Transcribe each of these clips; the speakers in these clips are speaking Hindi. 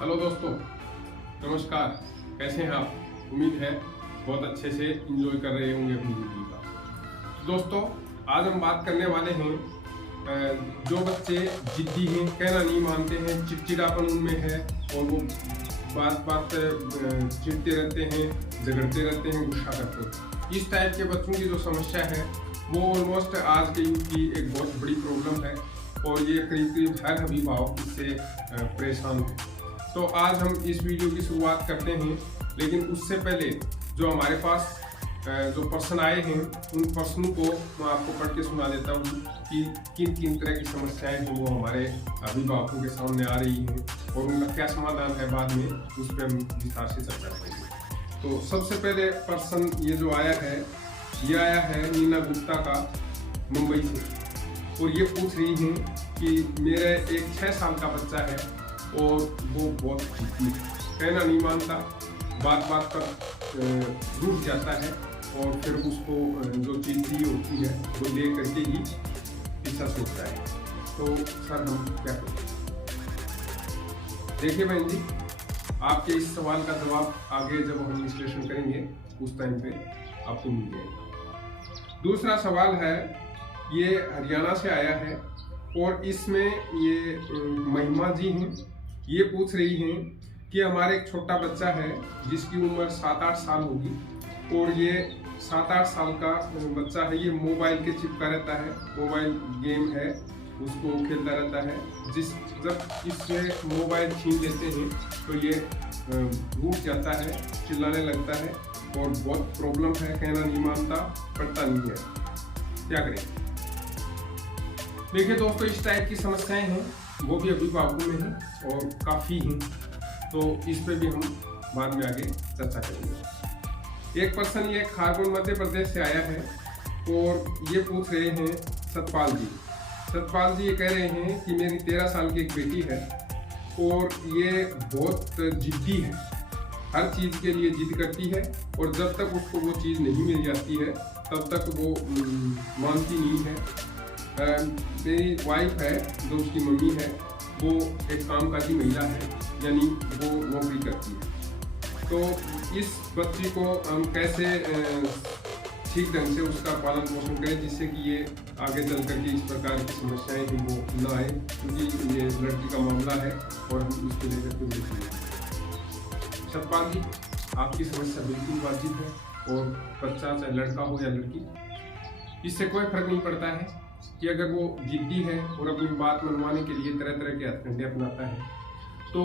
हेलो दोस्तों, नमस्कार। कैसे हैं आप? उम्मीद है बहुत अच्छे से एंजॉय कर रहे होंगे अपनी जिंदगी का। तो दोस्तों, आज हम बात करने वाले हैं जो बच्चे जिद्दी हैं, कहना नहीं मानते हैं, चिड़चिड़ापन उनमें है और वो बात बात चिढ़ते रहते हैं, झगड़ते रहते हैं, गुस्सा करते हैं। इस टाइप के बच्चों की जो समस्या है वो ऑलमोस्ट आज के युग की एक बहुत बड़ी प्रॉब्लम है और ये करीब करीब हर अभिभावक इससे परेशान है। तो आज हम इस वीडियो की शुरुआत करते हैं, लेकिन उससे पहले जो हमारे पास जो प्रश्न आए हैं उन प्रश्नों को मैं आपको पढ़ के सुना देता हूँ कि किन किन तरह की समस्याएं हैं वो हमारे अभिभावकों के सामने आ रही हैं और उनका क्या समाधान है। बाद में उस पर हम विस्तार से चर्चा करेंगे। तो सबसे पहले प्रश्न ये जो आया है नीना गुप्ता का मुंबई से, और ये पूछ रही हैं कि मेरे एक 6 साल का बच्चा है और वो बहुत जिद्दी है, कहना नहीं मानता, बात बात पर रूठ जाता है और फिर उसको जो चीज़ चाहिए होती है वो ले करके ही पीछा छूटता है। तो सर हम क्या करें? देखिए बहन जी, आपके इस सवाल का जवाब आगे जब हम विश्लेषण करेंगे उस टाइम पे आपको मिल जाएगा। दूसरा सवाल है, ये हरियाणा से आया है और इसमें ये महिमा जी हैं। ये पूछ रही हैं कि हमारे एक छोटा बच्चा है जिसकी उम्र 7-8 साल होगी और ये 7-8 साल का बच्चा है, ये मोबाइल के चिपका रहता है, मोबाइल गेम है उसको खेलता रहता है। जब इससे मोबाइल छीन लेते हैं तो ये रूठ जाता है, चिल्लाने लगता है और बहुत प्रॉब्लम है, कहना नहीं मानता, पढ़ता नहीं है। क्या करें? देखिए दोस्तों, इस टाइप की समस्याएं हैं वो भी अभिभावकों में हैं और काफ़ी हैं, तो इस पे भी हम बाद में आगे चर्चा करेंगे। एक पर्सन ये खारगोन मध्य प्रदेश से आया है और ये पूछ रहे हैं सतपाल जी ये कह रहे हैं कि मेरी 13 साल की एक बेटी है और ये बहुत जिद्दी है, हर चीज़ के लिए जिद करती है और जब तक उसको वो चीज़ नहीं मिल जाती है तब तक वो मानती नहीं है। मेरी वाइफ है जो उसकी मम्मी है वो एक कामकाजी महिला है, यानी वो नौकरी करती है। तो इस बच्ची को हम कैसे ठीक ढंग से उसका पालन पोषण करें जिससे कि ये आगे चल करके इस प्रकार की समस्याएं भी वो न आए, क्योंकि ये लड़की का मामला है और हम इसको लेकर के देखेंगे। सतपाल जी, आपकी समस्या बिल्कुल वाजिब है और बच्चा चाहे लड़का हो या लड़की, इससे कोई फर्क नहीं पड़ता है कि अगर वो जिद्दी है और अपनी बात मनवाने के लिए तरह तरह के हथकंडे अपनाता है तो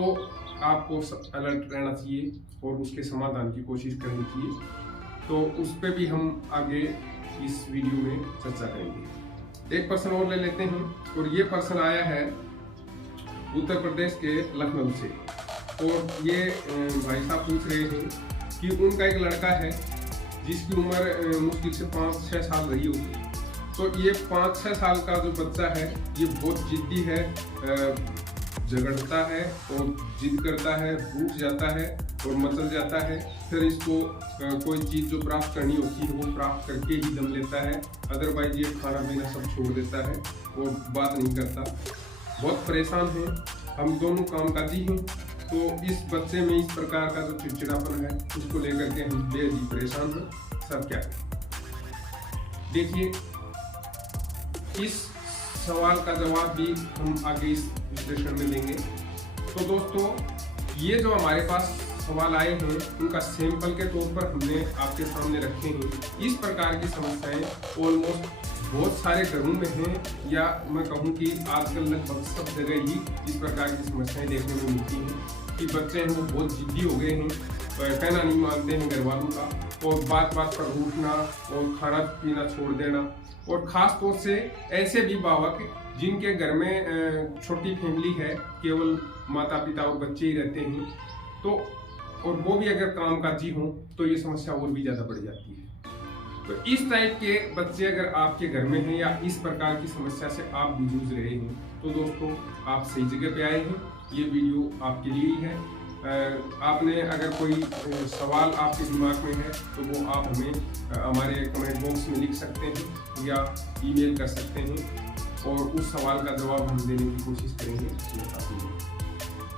आपको अलर्ट रहना चाहिए और उसके समाधान की कोशिश करनी चाहिए। तो उस पर भी हम आगे इस वीडियो में चर्चा करेंगे। एक प्रश्न और ले लेते हैं और ये प्रश्न आया है उत्तर प्रदेश के लखनऊ से, और ये भाई साहब पूछ रहे हैं कि उनका एक लड़का है जिसकी उम्र मुश्किल से 5-6 साल रही होगी। तो ये 5-6 साल का जो बच्चा है ये बहुत जिद्दी है, झगड़ता है और जिद करता है, रूठ जाता है और मचल जाता है। फिर इसको कोई चीज़ जो प्राप्त करनी होती है वो प्राप्त करके ही दम लेता है, अदरवाइज ये खाना पीना सब छोड़ देता है और बात नहीं करता। बहुत परेशान है, हम दोनों कामकाजी हैं, तो इस बच्चे में इस प्रकार का जो चिड़चिड़ापन है उसको लेकर के हम बेहद ही परेशान हैं। सर क्या करें? देखिए, इस सवाल का जवाब भी हम आगे इस विश्लेषण में देंगे। तो दोस्तों, ये जो हमारे पास सवाल आए हैं उनका सैंपल के तौर पर हमने आपके सामने रखे हैं। इस प्रकार की समस्याएं ऑलमोस्ट बहुत सारे घरों में हैं, या मैं कहूँ कि आजकल लगभग सब जगह ही इस प्रकार की समस्याएं देखने में मिलती हैं कि बच्चे हैं वो बहुत जिद्दी हो गए हैं, कहना नहीं मानते हैं घर वालों का और बात बात पर रूठना और खाना पीना छोड़ देना, और ख़ास तौर से ऐसे अभिभावक जिनके घर में छोटी फैमिली है, केवल माता पिता और बच्चे ही रहते हैं, तो और वो भी अगर कामकाजी हों तो ये समस्या और भी ज़्यादा बढ़ जाती है। तो इस टाइप के बच्चे अगर आपके घर में हैं या इस प्रकार की समस्या से आप भी जूझ रहे हैं तो दोस्तों आप सही जगह पे आए हैं, ये वीडियो आपके लिए ही है। आपने अगर कोई सवाल आपके दिमाग में है तो वो आप हमें हमारे कमेंट बॉक्स में लिख सकते हैं या ईमेल कर सकते हैं और उस सवाल का जवाब हम देने की कोशिश करेंगे।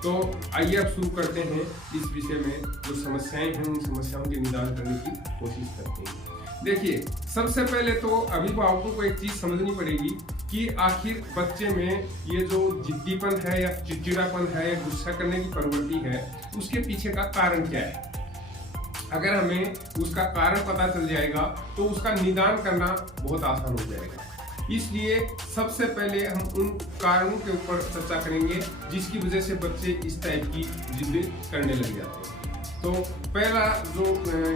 तो आइए अब शुरू करते हैं इस विषय में जो समस्याएं हैं, उन समस्याओं के निदान करने की कोशिश करते हैं। देखिए, सबसे पहले तो अभिभावकों को एक चीज समझनी पड़ेगी कि आखिर बच्चे में ये जो जिद्दीपन है या चिड़चिड़ापन है या गुस्सा करने की प्रवृत्ति है, उसके पीछे का कारण क्या है। अगर हमें उसका कारण पता चल जाएगा तो उसका निदान करना बहुत आसान हो जाएगा। इसलिए सबसे पहले हम उन कारणों के ऊपर चर्चा करेंगे जिसकी वजह से बच्चे इस टाइप की जिद करने लग जाते हैं। तो पहला जो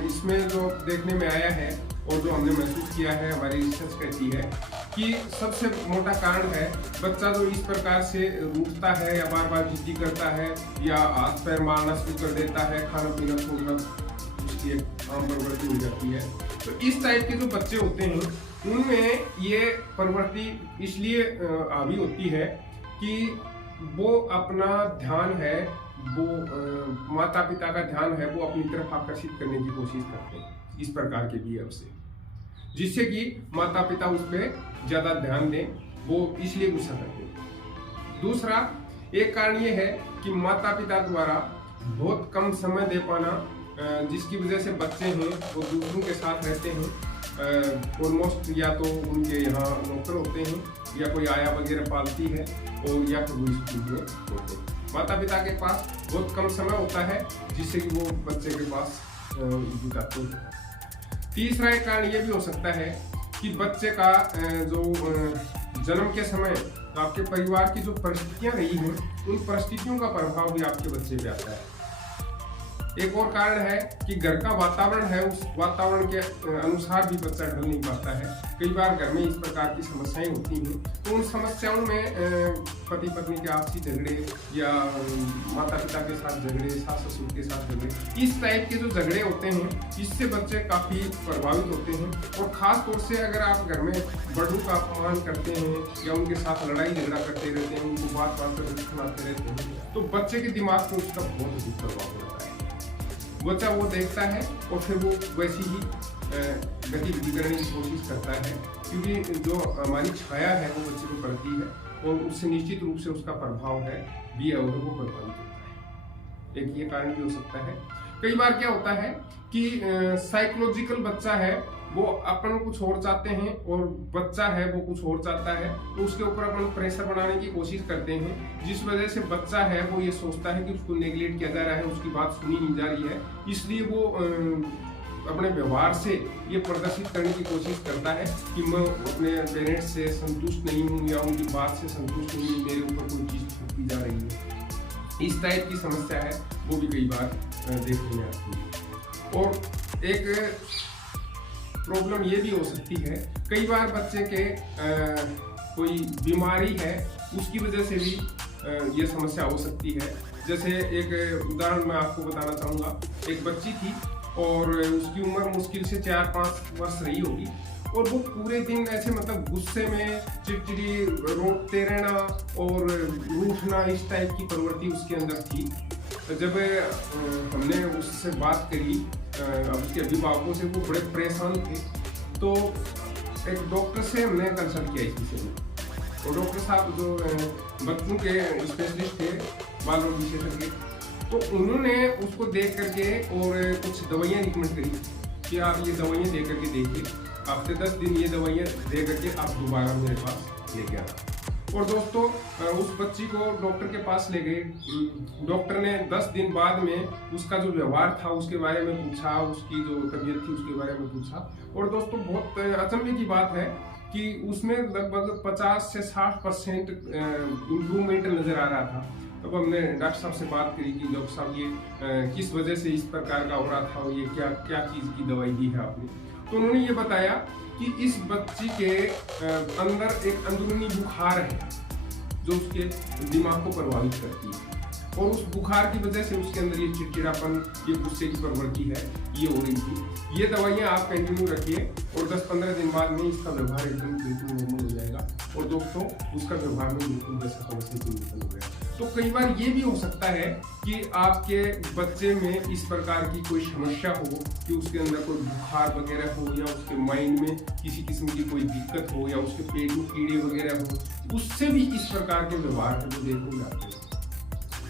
इसमें जो देखने में आया है और जो हमने महसूस किया है, हमारी रिसर्च कहती है कि सबसे मोटा कारण है बच्चा जो इस प्रकार से रूठता है या बार बार जिद्दी करता है या हाथ पैर मारना शुरू कर देता है, खाना पीना छोड़ना उसकी एक आम प्रवृत्ति हो जाती है। तो इस टाइप के जो बच्चे होते हैं उनमें ये प्रवृत्ति इसलिए हावी होती है कि वो अपना ध्यान है, वो माता पिता का ध्यान है, वो अपनी तरफ आकर्षित करने की कोशिश करते हैं इस प्रकार के बिहेव से, जिससे कि माता पिता उस पर ज्यादा ध्यान दें, वो इसलिए गुस्सा करते हैं। दूसरा एक कारण ये है कि माता पिता द्वारा बहुत कम समय दे पाना, जिसकी वजह से बच्चे हैं वो दूसरों के साथ रहते हैं। ऑलमोस्ट या तो उनके यहाँ नौकर होते हैं या कोई आया वगैरह पालती है और या फिर वो स्कूल में होते हैं। माता पिता के पास बहुत कम समय होता है जिससे कि वो बच्चे के पास बिताते हैं। तीसरा एक कारण ये भी हो सकता है कि बच्चे का जो जन्म के समय आपके परिवार की जो परिस्थितियां रही हैं, उन परिस्थितियों का प्रभाव भी आपके बच्चे पे आता है। एक और कारण है कि घर का वातावरण है, उस वातावरण के अनुसार भी बच्चा ढल नहीं पाता है। कई बार घर में इस प्रकार की समस्याएं होती हैं, तो उन समस्याओं में पति पत्नी के आपसी झगड़े या माता पिता के साथ झगड़े, सास ससुर के साथ झगड़े, इस टाइप के जो झगड़े होते हैं इससे बच्चे काफी प्रभावित होते हैं। और खास तौर से अगर आप घर में बड़ों का अपमान करते हैं या उनके साथ लड़ाई झगड़ा करते रहते हैं, उनको बात बात पर सुनाते रहते हैं, तो बच्चे के दिमाग में उसका बहुत अधिक प्रभाव होता है। बच्चा वो देखता है और फिर वो वैसी ही गतिविधि करने की कोशिश करता है, क्योंकि जो हमारी छाया है वो बच्चे को पड़ती है और उससे निश्चित रूप से उसका प्रभाव है भी और वो प्रभावित होता है। एक ये कारण भी हो सकता है। कई बार क्या होता है कि साइकोलॉजिकल बच्चा है, वो अपन कुछ और चाहते हैं और बच्चा है वो कुछ और चाहता है, तो उसके ऊपर अपन प्रेशर बनाने की कोशिश करते हैं, जिस वजह से बच्चा है वो ये सोचता है कि उसको नेग्लेक्ट किया जा रहा है, उसकी बात सुनी नहीं जा रही है, इसलिए वो अपने व्यवहार से ये प्रदर्शित करने की कोशिश करता है कि मैं अपने पेरेंट्स से संतुष्ट नहीं हूँ या उनकी बात से संतुष्ट नहीं हूँ, मेरे ऊपर कोई चीज थोपी जा रही है। इस टाइप की समस्या है वो भी कई बार देखने में आती है। और एक प्रॉब्लम ये भी हो सकती है, कई बार बच्चे के कोई बीमारी है उसकी वजह से भी ये समस्या हो सकती है। जैसे एक उदाहरण मैं आपको बताना चाहूँगा। एक बच्ची थी और उसकी उम्र मुश्किल से 4-5 वर्ष रही होगी और वो पूरे दिन ऐसे मतलब गुस्से में चिड़चिड़ी रोते रहना और रूठना, इस टाइप की प्रवृत्ति उसके अंदर थी। तो जब हमने उससे बात करी, उसके अभिभावकों से, वो बड़े परेशान थे, तो एक डॉक्टर से हमने कंसल्ट किया इस विषय में। तो डॉक्टर साहब जो बच्चों के स्पेशलिस्ट थे, बाल रोग विशेषज्ञ, तो उन्होंने उसको देख करके और कुछ दवाइयाँ रिकमेंड करी कि आप ये दवाइयाँ दे करके देखिए, हफ्ते 10 दिन ये दवाइयाँ दे करके आप दोबारा मेरे पास लेके आना। और दोस्तों उस बच्ची को डॉक्टर के पास ले गए। डॉक्टर ने 10 दिन बाद में उसका जो व्यवहार था उसके बारे में पूछा, उसकी जो तबीयत थी उसके बारे में पूछा। और दोस्तों बहुत अचंभे की बात है कि उसमें लगभग 50 से 60% इम्प्रूवमेंट नजर आ रहा था। तब हमने डॉक्टर साहब से बात करी कि डॉक्टर साहब ये किस वजह से इस प्रकार का हो रहा था और ये क्या क्या चीज़ की दवाई दी है आपने। तो उन्होंने ये बताया कि इस बच्ची के अंदर एक अंदरूनी बुखार है जो उसके दिमाग को प्रभावित करती है, और उस बुखार की वजह से उसके अंदर ये चिड़चिड़ापन, ये गुस्से की प्रवृत्ति है, ये हो रही थी। ये दवाइयाँ आप कंटिन्यू रखिए और 10-15 दिन बाद में इसका व्यवहार एकदम बिल्कुल नॉर्मल हो जाएगा। और दोस्तों उसका व्यवहार में बिल्कुल वैसा समस्या निकल हो गया। तो कई बार ये भी हो सकता है कि आपके बच्चे में इस प्रकार की कोई समस्या हो कि उसके अंदर कोई बुखार वगैरह हो, या उसके माइंड में किसी किस्म की कोई दिक्कत हो, या उसके पेट में कीड़े वगैरह हो, उससे भी इस प्रकार के व्यवहार है वो देखने जाते हैं।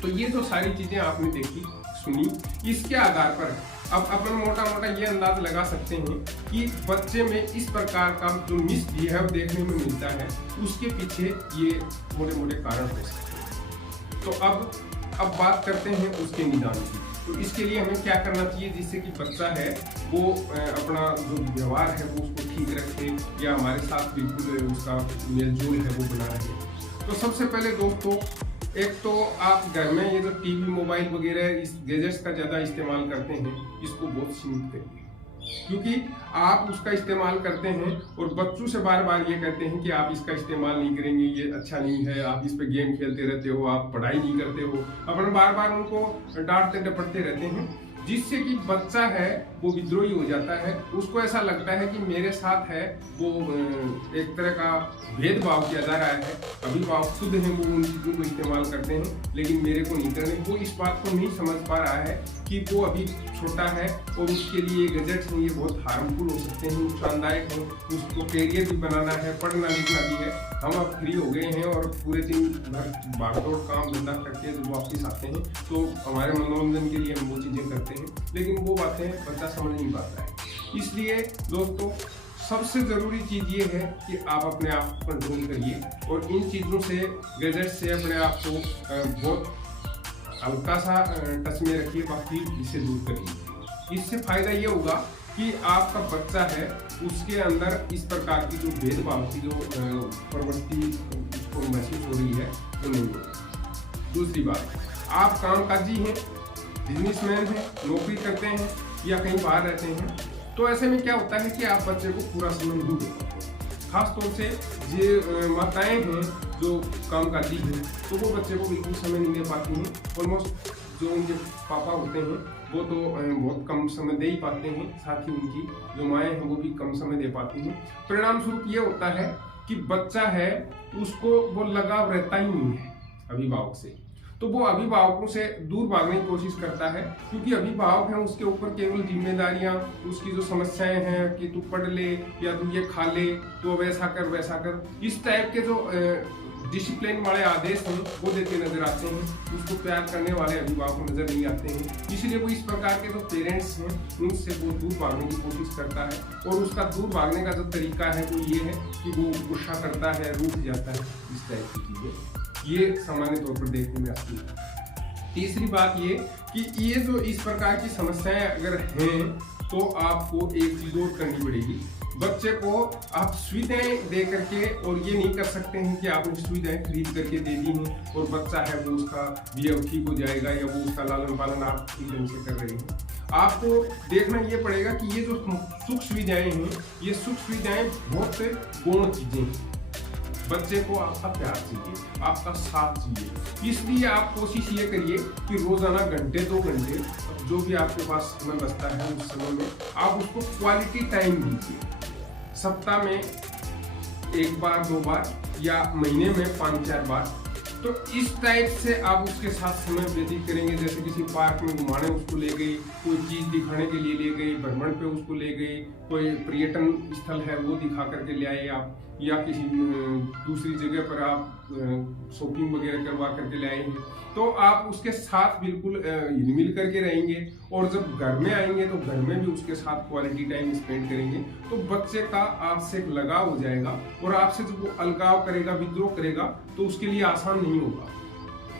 तो ये जो सारी चीजें आपने देखी सुनी, इसके आधार पर अब अपन मोटा मोटा ये अंदाज लगा सकते हैं कि बच्चे में इस प्रकार का जो मिसबिहेव देखने में मिलता है उसके पीछे ये मोटे मोटे कारण हो सकते हैं। तो अब बात करते हैं उसके निदान की। तो इसके लिए हमें क्या करना चाहिए जिससे कि बच्चा है वो अपना जो व्यवहार है वो उसको ठीक रखे या हमारे साथ बिल्कुल उसका मेलजोल है वो बना रहे। तो सबसे पहले दोस्तों, एक तो आप घर में ये जो टीवी मोबाइल वगैरह इस गैजेट्स का ज़्यादा इस्तेमाल करते हैं इसको बहुत सीमित करिए, क्योंकि आप उसका इस्तेमाल करते हैं और बच्चों से बार बार ये कहते हैं कि आप इसका इस्तेमाल नहीं करेंगे, ये अच्छा नहीं है, आप इस पे गेम खेलते रहते हो, आप पढ़ाई नहीं करते हो, अपन बार बार उनको डांटते डपटते रहते हैं, जिससे कि बच्चा है वो विद्रोही हो जाता है। उसको ऐसा लगता है कि मेरे साथ है वो एक तरह का भेदभाव किया जा रहा है, अभिभावक खुद हैं वो उन चीज़ों को इस्तेमाल करते हैं लेकिन मेरे को नहीं करने। वो इस बात को नहीं समझ पा रहा है कि वो अभी छोटा है और उसके लिए गैजेट्स हैं ये बहुत हार्मफुल हो सकते हैं, नुकसानदायक हैं, उसको कैरियर भी बनाना है, पढ़ना लिखना भी है। हम अब फ्री हो गए हैं और पूरे दिन भर भागदौड़ काम धंधा करके जब वापस आते हैं तो हमारे मनोरंजन के लिए हम वो चीज़ें करते हैं, लेकिन वो बातें बच्चा समझ नहीं पाता है। इसलिए दोस्तों सबसे ज़रूरी चीज़ ये है कि आप अपने आप को कंट्रोल करिए और इन चीज़ों से, गैजेट से अपने आप को बहुत हल्का सा टच में रखिए, बाकी इसे दूर करिए। इससे फायदा ये होगा कि आपका बच्चा है उसके अंदर इस प्रकार की जो भेदभाव की जो प्रवृत्ति उसको महसूस हो रही है वो नहीं होगी। दूसरी बात, आप कामकाजी हैं, बिजनेसमैन हैं, नौकरी करते हैं या कहीं बाहर रहते हैं, तो ऐसे में क्या होता है कि आप बच्चे को पूरा समय नहीं दे पाते। खासतौर से ये माताएं हैं जो कामकाजी हैं तो वो बच्चे को बिल्कुल समय नहीं दे पाती हैं। ऑलमोस्ट जो उनके पापा होते हैं वो तो बहुत कम समय दे ही पाते हैं, साथ ही उनकी जो माएँ हैं वो भी कम समय दे पाती हैं। परिणाम स्वरूप ये होता है कि बच्चा है उसको वो लगाव रहता ही नहीं है अभिभावक से, तो वो अभिभावकों से दूर भागने की कोशिश करता है, क्योंकि अभिभावक हैं उसके ऊपर केवल जिम्मेदारियां, उसकी जो समस्याएं हैं कि तू पढ़ ले या तू ये खा ले, तो वैसा कर वैसा कर, इस टाइप के जो डिसिप्लिन वाले आदेश हैं वो देते नजर आते हैं। उसको प्यार करने वाले अभिभावक नजर नहीं आते हैं, इसलिए वो इस प्रकार के जो पेरेंट्स हैं उनसे वो दूर भागने की कोशिश करता है। और उसका दूर भागने का जो तरीका है वो ये है कि वो गुस्सा करता है, रूठ जाता है, इस टाइप की चीजें ये सामान्य तौर पर देखने में आती है। तीसरी बात ये कि ये जो इस प्रकार की समस्याएं अगर हैं तो आपको एक चीज और करनी पड़ेगी, बच्चे को आप सुविधाएं दे करके, और ये नहीं कर सकते हैं कि आपने सुविधाएं खरीद करके दे दी हैं और बच्चा है वो उसका बिहेव ठीक हो जाएगा या वो उसका लालन पालन आप ठीक ढंग से कर रहे हैं। आपको देखना ये पड़ेगा कि ये जो सुख सुविधाएं हैं ये सुख सुविधाएं बहुत गौण चीजें हैं। बच्चे को आपका प्यार चाहिए, आपका साथ चाहिए, इसलिए आप कोशिश ये करिए कि रोजाना घंटे 2 घंटे जो भी आपके पास समय बचता है उस समय में आप उसको क्वालिटी टाइम दीजिए। सप्ताह में 1 बार 2 बार या महीने में 5-4 बार, तो इस टाइप से आप उसके साथ समय व्यतीत करेंगे। जैसे किसी पार्क में घुमाने उसको ले गई, कोई चीज दिखाने के लिए ले गई, भ्रमण पे उसको ले गई, कोई पर्यटन स्थल है वो दिखा करके ले आए आप, या किसी दूसरी जगह पर आप शॉपिंग वगैरह करवा करके ले आए हैं, तो आप उसके साथ बिल्कुल मिल करके रहेंगे। और जब घर में आएंगे तो घर में भी उसके साथ क्वालिटी टाइम स्पेंड करेंगे, तो बच्चे का आपसे एक लगाव हो जाएगा। और आपसे जब वो अलगाव करेगा, विद्रोह करेगा, तो उसके लिए आसान नहीं होगा,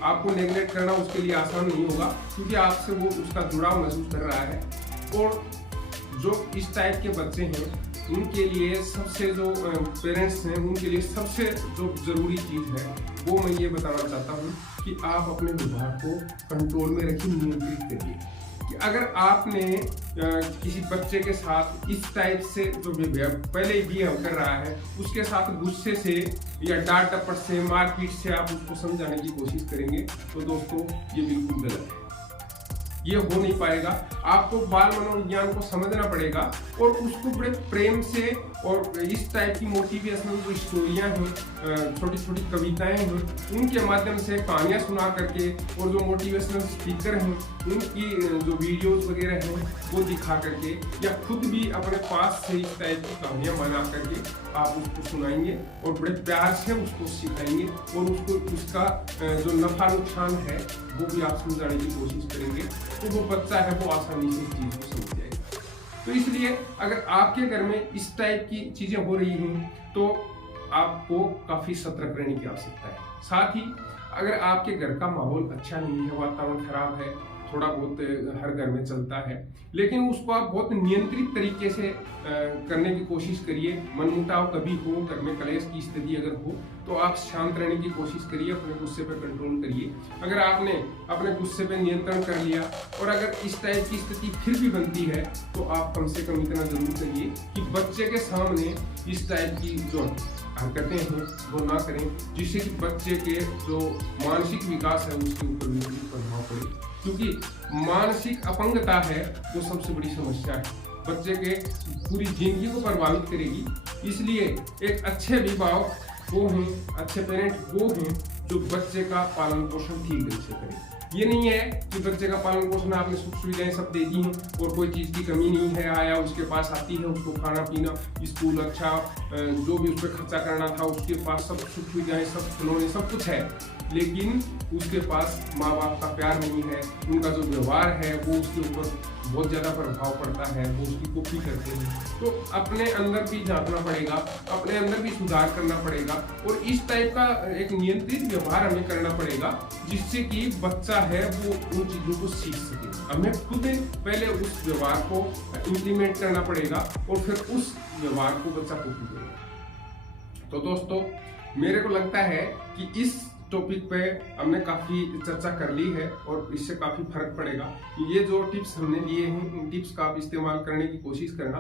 आपको नेग्लेक्ट करना उसके लिए आसान नहीं होगा, क्योंकि आपसे वो उसका जुड़ाव महसूस कर रहा है। और जो इस टाइप के बच्चे हैं उनके लिए सबसे जो पेरेंट्स हैं उनके लिए सबसे जो जरूरी चीज़ है वो मैं ये बताना चाहता हूँ कि आप अपने व्यवहार को कंट्रोल में रखिए, नियंत्रित करिए। कि अगर आपने किसी बच्चे के साथ इस टाइप से जो पहले बिहेव कर रहा है उसके साथ गुस्से से या डांट डपट से, मारपीट से आप उसको समझाने की कोशिश करेंगे, तो दोस्तों ये बिल्कुल गलत है, ये हो नहीं पाएगा। आपको बाल मनोविज्ञान को समझना पड़ेगा और उसको बड़े प्रेम से और इस टाइप की मोटिवेशनल जो स्टोरियाँ हैं, छोटी छोटी कविताएं हैं, उनके माध्यम से कहानियाँ सुना करके और जो मोटिवेशनल स्पीकर हैं उनकी जो वीडियोस वगैरह हैं वो दिखा करके या खुद भी अपने पास से इस टाइप की कहानियाँ बना करके आप उसको सुनाएंगे और बड़े प्यार से उसको सिखाएंगे और उसको उसका जो नफा नुकसान है वो भी आप समझाने की कोशिश करेंगे, तो वो बच्चा है वो आसानी से इस चीज़ को समझ जाएगा। तो इसलिए अगर आपके घर में इस टाइप की चीज़ें हो रही हैं तो आपको काफ़ी सतर्क रहने की आवश्यकता है। साथ ही अगर आपके घर का माहौल अच्छा नहीं है, वातावरण खराब है, थोड़ा बहुत हर घर में चलता है, लेकिन उसको आप बहुत नियंत्रित तरीके से करने की कोशिश करिए। मनमुटाव कभी हो, घर में कलेश की स्थिति अगर हो तो आप शांत रहने की कोशिश करिए, अपने गुस्से पर कंट्रोल करिए। अगर आपने अपने गुस्से पर नियंत्रण कर लिया और अगर इस टाइप की स्थिति फिर भी बनती है तो आप कम से कम इतना जरूर करिए कि बच्चे के सामने इस टाइप की जो हरकतें हैं वो ना करें, जिससे कि बच्चे के जो मानसिक विकास है उसके ऊपर भी प्रभाव पड़े, क्योंकि मानसिक अपंगता है वो सबसे बड़ी समस्या है, बच्चे के पूरी जिंदगी को प्रभावित करेगी। इसलिए एक अच्छे अभिभावक वो हैं, अच्छे पेरेंट वो हैं जो बच्चे का पालन पोषण ठीक ढंग से करें। ये नहीं है कि बच्चे का पालन पोषण आपने सुख सुविधाएं सब दे दी हैं और कोई चीज़ की कमी नहीं है, आया उसके पास आती है, उसको खाना पीना, स्कूल अच्छा, जो भी उस पर खर्चा करना था उसके पास सब सुख सुविधाएं, सब खिलौने, सब कुछ है, लेकिन उसके पास माँ बाप का प्यार नहीं है, उनका जो व्यवहार है वो उसके ऊपर बहुत ज़्यादा प्रभाव पड़ता है, वो उसकी कॉपी करते हैं। तो अपने अंदर भी झांकना पड़ेगा, अपने अंदर भी सुधार करना पड़ेगा और इस टाइप का एक नियंत्रित व्यवहार हमें करना पड़ेगा, जिससे कि बच्चा है वो उन चीज़ों को सीख सके। हमें खुद पहले उस व्यवहार को इम्प्लीमेंट करना पड़ेगा और फिर उस व्यवहार को बच्चा कॉपी करेगा। तो दोस्तों, मेरे को लगता है कि इस टॉपिक पे हमने काफ़ी चर्चा कर ली है और इससे काफ़ी फर्क पड़ेगा। ये जो टिप्स हमने दिए हैं इन टिप्स का आप इस्तेमाल करने की कोशिश करना।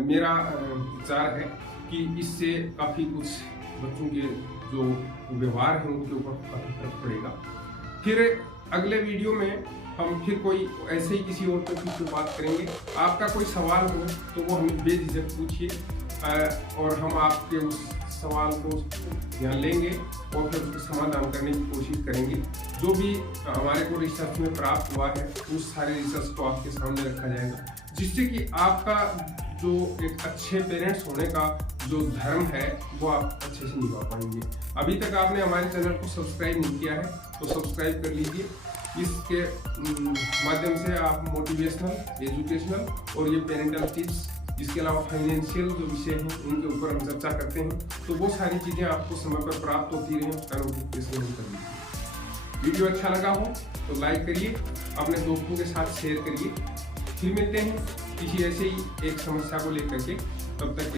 मेरा विचार है कि इससे काफ़ी कुछ बच्चों के जो व्यवहार हैं उनके ऊपर काफ़ी फर्क पड़ेगा। फिर अगले वीडियो में हम फिर कोई ऐसे ही किसी और टॉपिक पे बात करेंगे। आपका कोई सवाल हो तो वो हमें बेझिझक पूछिए और हम आपके उस सवाल को ध्यान लेंगे और फिर उसका समाधान करने की कोशिश करेंगे। जो भी हमारे को रिसर्च में प्राप्त हुआ है उस सारे रिसर्च को आपके सामने रखा जाएगा, जिससे कि आपका जो एक अच्छे पेरेंट्स होने का जो धर्म है वो आप अच्छे से निभा पाएंगे। अभी तक आपने हमारे चैनल को सब्सक्राइब नहीं किया है तो सब्सक्राइब कर लीजिए। इसके माध्यम से आप मोटिवेशनल, एजुकेशनल और ये पेरेंटल टिप्स, इसके अलावा फाइनेंशियल जो विषय हैं उनके ऊपर हम चर्चा करते हैं, तो वो सारी चीज़ें आपको समय पर प्राप्त होती रहें, उसका नोटिफिकेशन ऑन कर लीजिए। वीडियो अच्छा लगा हो तो लाइक करिए, अपने दोस्तों के साथ शेयर करिए। फिर मिलते हैं किसी ऐसे ही एक समस्या को लेकर के, तब तक